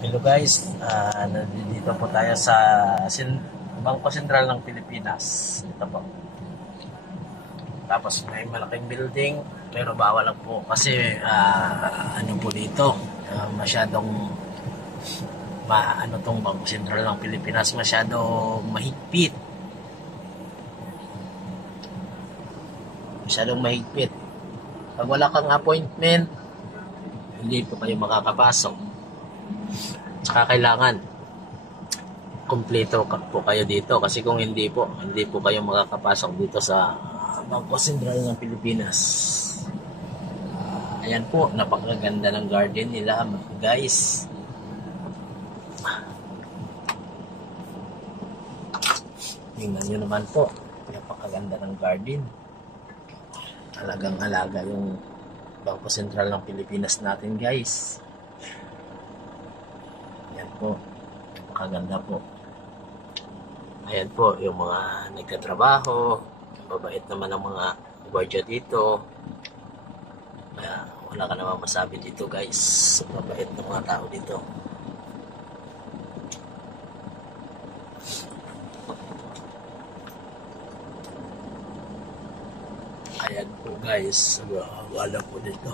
Hello guys, nandito po tayo sa Bangko Sentral ng Pilipinas. Ito po. Tapos may malaking building, pero bawal lang po kasi ano po dito, masyadong ano tong Bangko Sentral ng Pilipinas, masyadong mahigpit. Masyadong mahigpit. Pag wala kang appointment, hindi po kayo makakapasok. Tsaka kailangan kumpleto po kayo dito kasi kung hindi po kayo makakapasok dito sa Bangko Sentral ng Pilipinas. Ayan po, napakaganda ng garden nila guys. Tingnan nyo naman po, napakaganda ng garden. Alagang-alaga yung Bangko Sentral ng Pilipinas natin guys. Ayan po, napakaganda po. Ayan po, yung mga nagtatrabaho, mabait naman ang mga gwardiya dito. Kaya wala ka naman masabi dito guys, mabait ng mga tao dito. Ayan po guys, wala po dito.